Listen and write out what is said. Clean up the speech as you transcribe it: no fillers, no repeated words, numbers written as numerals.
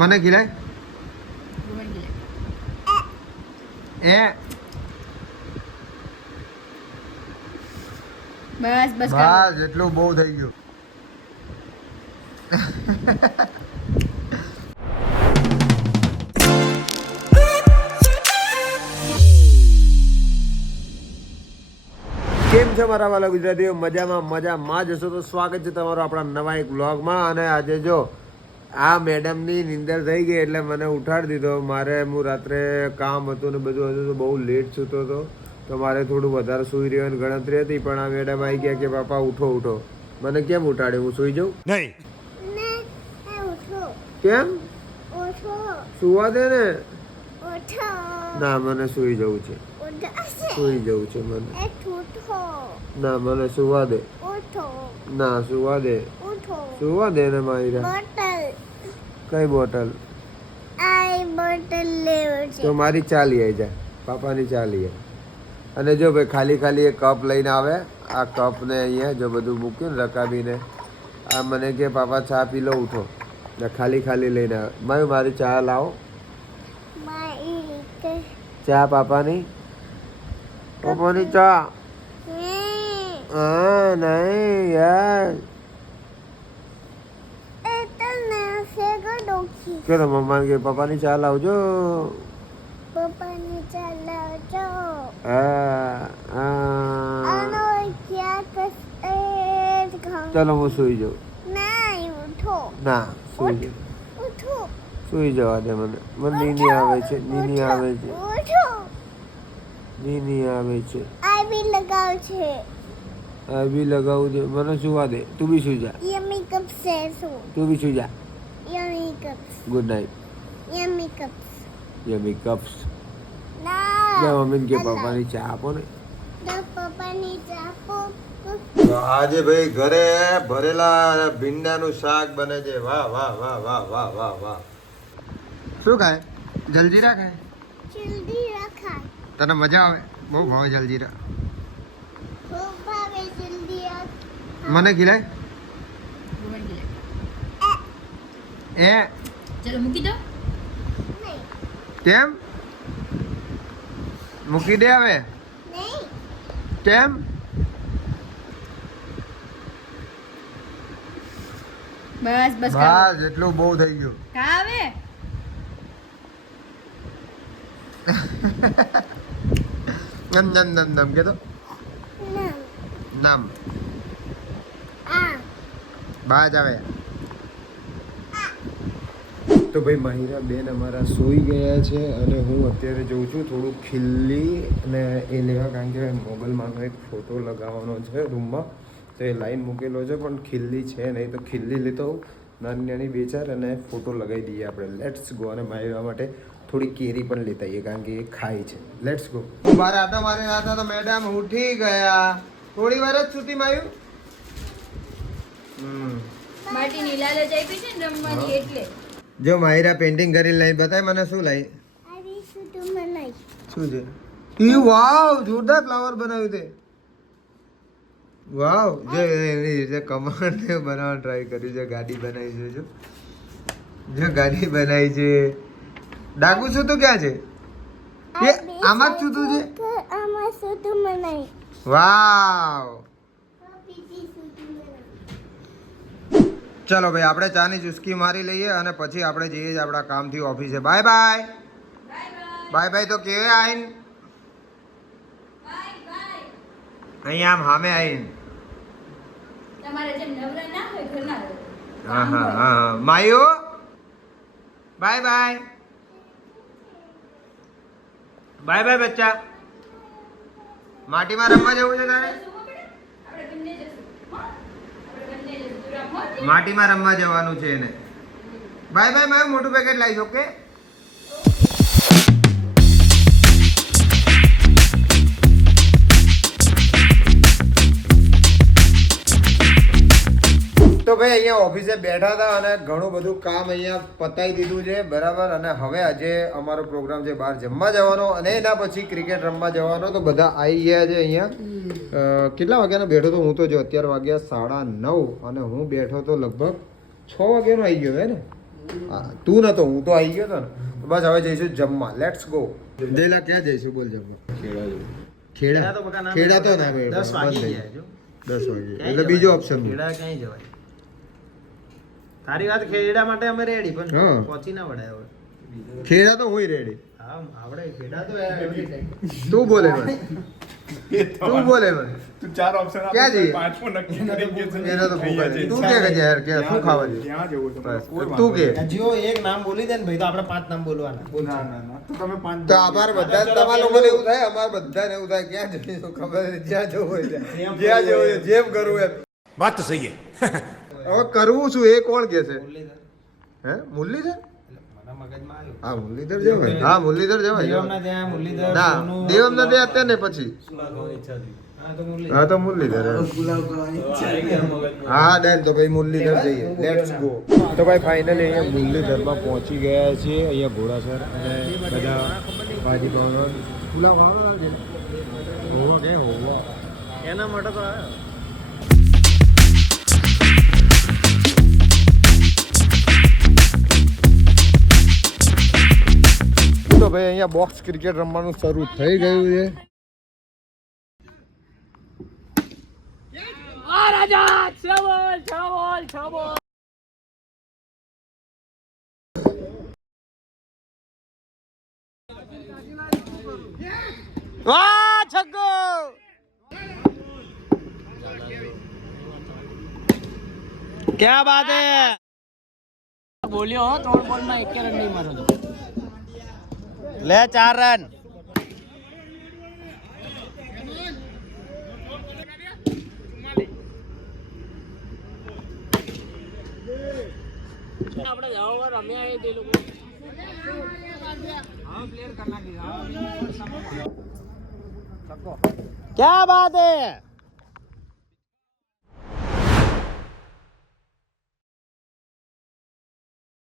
મને ખીલાય એ બસ બસ બસ એટલું બહુ થઈ ગયું. કેમ છે મારા વાલા ગુજરાતીઓ? મજામાં જશો તો સ્વાગત છે તમારું આપણા નવા એક વ્લોગમાં. અને આજે જો આ મેડમની નીંદર થઈ ગઈ એટલે મને ઉઠાડી દીધો. હું રાત્રે કામ હતું ને બધું હતું તો બહુ લેટ સૂતો હતો તો મારે થોડું વધારે સૂઈ રહેવાની ગણતરી હતી. પણ આ મેડમ આવી ગયા કે પાપા ઉઠો. મને કેમ ઉઠાડે? હું સૂઈ જાઉં? નહીં. કેમ? સુવા દે ને. ના, મને સૂઈ જવું છે. સૂઈ જવું છે મને. ના, મને સુવા દે. ના, સુવા દે. સુવા દે ને માયરા. કઈ બોટલ? તો મારી ચાલી આવી જાય, પાપાની ચાલી આવી. અને જો ભાઈ ખાલી એક કપ લઈને આવે. આ કપ ને અહીંયા જો બધું મૂક્યું ને રકાબીને આ મને કે પાપા ચા પી લો, ઉઠો. ખાલી લઈને આવે. મારી ચા લાવો. ચા પાપાની ચા. હા નહીં યાર. કે તો મમ્મા કે પપ્પાની ચા લાવજો. ચલો હું સુઈ જાઉં. ના, સુઈ જાઉં. સુઈ જવા દે મને. નીની આવે છે. આ બી લગાવું છે. મને સુવા દે. તું બી સુઈ જા. તું બી સુઈ જા. Good night. યમી કપ્સ. મમ્મી કે પપ્પાની ચા આપો ને. આજે ભાઈ ઘરે ભરેલા ભીંડાનું શાક બને છે. વાહ વાહ વાહ વાહ વાહ વાહ વાહ. શું ખાય? જલજીરા ખાય? તને મજા આવે? બહુ ભાવે જલજીરા. મને ખીલાય એ. ચલો મૂકી દો. કેમ મૂકી દે? હવે કેમ? બસ બસ બસ એટલું બહુ થઈ ગયું. કાવે નમ કે તો નમ બાજ આવે. તો ભાઈ માહિરા બેન અમારા સૂઈ ગયા છે અને હું અત્યારે જોઉં છું થોડું ખીલ્લી અને એ લેવા, કારણ કે મોગલમાંનો એક ફોટો લગાવવાનો છે રૂમમાં. તો એ લાઈન મૂકેલો છે પણ ખીલ્લી છે નહીં, તો ખીલ્લી લેતો નાની બે ચાર અને ફોટો લગાવી દઈએ આપણે. Let's go. અને માહિરા માટે થોડી કેરી પણ લેતા આવીએ કારણ કે એ ખાય છે. Let's go. બાર આટા મારી હતા તો મેડમ ઉઠી ગયા. થોડી વાર જ છૂટી માયું. માટીની લાલચ આપી છે ને રમવાની એટલે. જો માહિરા પેઇન્ટિંગ કરી લઈ. બતાય મને શું લાવી. શું છે? વાવ, જોરદાર ફ્લાવર બનાવ્યું તે. વાવ. જો એની રીતે કમાન્ડ બનાવવાનું ટ્રાય કર્યું છે. ગાડી બનાવી છે. જો ગાડી બનાવી છે. ડાકુ શું તો ક્યાં છે? એ આમાં જ છૂતું છે. વાવ. ચલો ભાઈ આપણે ચાની ચુસ્કી મારી લઈએ અને પછી આપણે જઈએ જ આપણા કામથી ઓફિસે. બાય બાય તો કેવે આવીને અહીંયા આમ સામે આવીને. હા માયો બાય બચ્ચા. માટીમાં રમવા જવું છે તારે? માટીમાં રમવા જવાનું છે એને. બાય મારું મોટું પેકેટ લાવીશ. ઓકે. તો ભાઈ અહીંયા ઓફિસે બેઠા હતા અને ઘણું બધું કામ અહીંયા પતાવી દીધું છે બરાબર. અને હવે આજે અમારો પ્રોગ્રામ છે બહાર જમવા જવાનો અને એના પછી ક્રિકેટ રમવા જવાનો. તો બધા આવી ગયા છે અહીંયા. કેટલા વાગ્યાનો બેઠો તો હું? તો જો અત્યારે વાગ્યા 9:30 અને હું બેઠો તો લગભગ 6 વાગ્યાનો આવી ગયો હે ને. હા તું નતો, હું તો આવી ગયો હતો ને. તો બસ હવે જઈશું જમવા. Let's go. જયલા ક્યાં જઈશું બોલ જમવા? ખેડા ખેડા તો ના મેળ 10 વાગી ગયા જો. 10 વાગે એટલે બીજો ઓપ્શન ખેડા ક્યાંય જવાય. તારી વાત ખેડા માટે અમે રેડી હા. પણ પહોંચી ના વડાય હવે. ખેડા તો હોય રેડી. હા આવડે ખેડા તો તું બોલે બસ. તું બોલે બસ. તું ચાર ઓપ્શન આપે ક્યાં જઈએ? પાંચમો નક્કી કરી કે છે એનો તો ભૂખ લાગે. તું કે યાર કે શું ખાવા જોઈએ? ક્યાં જવું તમારે? બસ. કોઈ તું કે. જો એક નામ બોલી દે ને ભાઈ તો આપણે 5 નામ બોલવાના. બોલ. ના ના ના તો તમે પાંચ તો અમાર બધા તમારા લોકોને એવું થાય, અમાર બધાને એવું થાય ક્યાં જઈશું ખબર નથી, જ્યાં જવું હોય ત્યાં. જ્યાં જવું હોય જેમ કરવું એમ. बात तो सही है હવે કરવું શું એ કોણ કે છે? મુરલીધર. હે મુરલીધર? મને મગજમાં આવ્યું. હા મુરલીધર જવાય. હા મુરલીધર જવાય. દેવમના ત્યાં મુરલીધર ના સોનું. દેવમના ત્યાં અત્યારે ને પછી. હા તો મુરલીધર. હા તો મુરલીધર. હા ડન. તો ભાઈ મુરલીધર જઈએ. Let's go. તો ભાઈ ફાઇનલી અહીંયા મુરલીધરમાં પહોંચી ગયા છીએ. અહીંયા ઘોડાસર અને બધા ભાજી પાવ પુલાવ ખાવા છે. હોવો કે હોવો એના માટે તો આવ્યો. તો ભાઈ અહીંયા બોક્સ ક્રિકેટ રમવાનું શરૂ થઈ ગયું છે. વાહ છગ્ગો! क्या बात है? બોલ્યો હો 3 બોલમાં 1 રન નહીં માર્યો. ले 4 रन. આપણે જવા રમ્યા એ તે લોકો હા પ્લેયર કરના દીધા. क्या बात है?